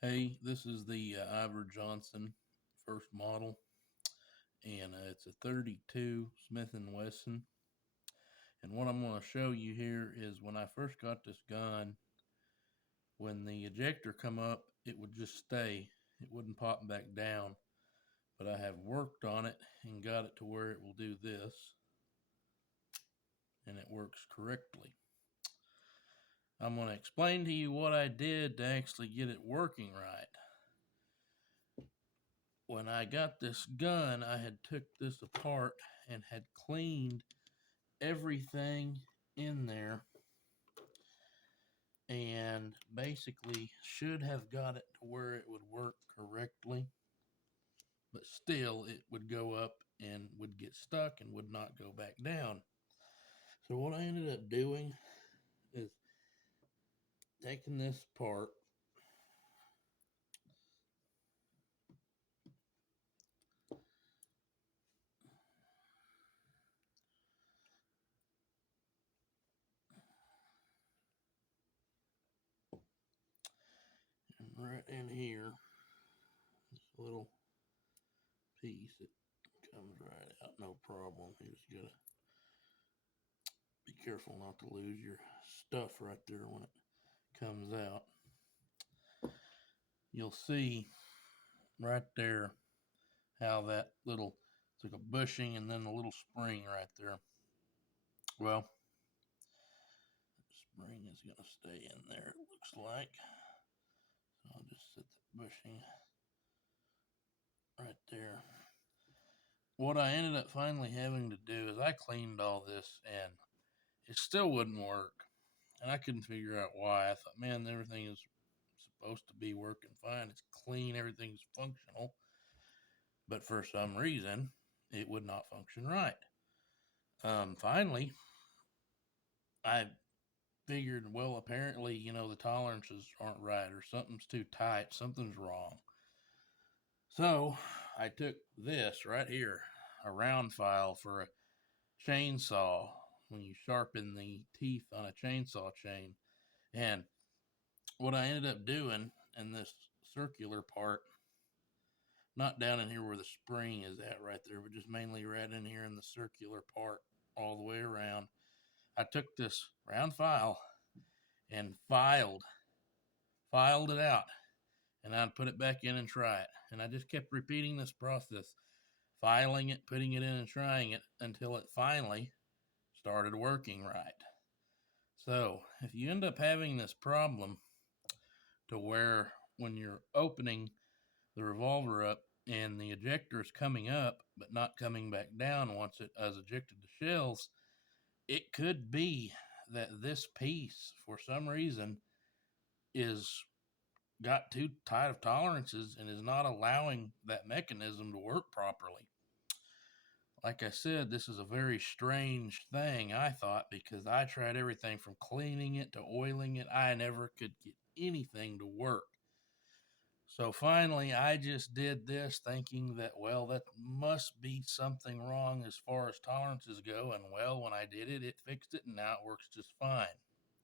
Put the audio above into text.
Hey, this is the Iver Johnson first model, and it's a 32 Smith& Wesson. And what I'm going to show you here is when I first got this gun, when the ejector come up, it would just stay. It wouldn't pop back down. But I have worked on it and got it to where it will do this, and it works correctly. I'm going to explain to you what I did to actually get it working right. When I got this gun, I had took this apart and had cleaned everything in there and basically should have got it to where it would work correctly, but still it would go up and would get stuck and would not go back down. So what I ended up doing is taking this part and right in here, this little piece, it comes right out, no problem. You just gotta be careful not to lose your stuff right there when it comes out. You'll see right there how that little, it's like a bushing and then a little spring right there. Well, the spring is going to stay in there, it looks like. So I'll just set the bushing right there. What I ended up finally having to do is I cleaned all this and it still wouldn't work. And I couldn't figure out why. I thought, man, everything is supposed to be working fine. It's clean, everything's functional. But for some reason, it would not function right. Finally, I figured, well, apparently, the tolerances aren't right or something's too tight, something's wrong. So I took this right here, a round file for a chainsaw, when you sharpen the teeth on a chainsaw chain. And what I ended up doing in this circular part, not down in here where the spring is at right there, but just mainly right in here in the circular part all the way around, I took this round file and filed it out, and I'd put it back in and try it. And I just kept repeating this process, filing it, putting it in and trying it until it finally started working right. So if you end up having this problem to where when you're opening the revolver up and the ejector is coming up but not coming back down once it has ejected the shells, it could be that this piece, for some reason, is got too tight of tolerances and is not allowing that mechanism to work properly. Like I said, this is a very strange thing, I thought, because I tried everything from cleaning it to oiling it. I never could get anything to work. So finally, I just did this thinking that, well, that must be something wrong as far as tolerances go. And well, when I did it, it fixed it and now it works just fine.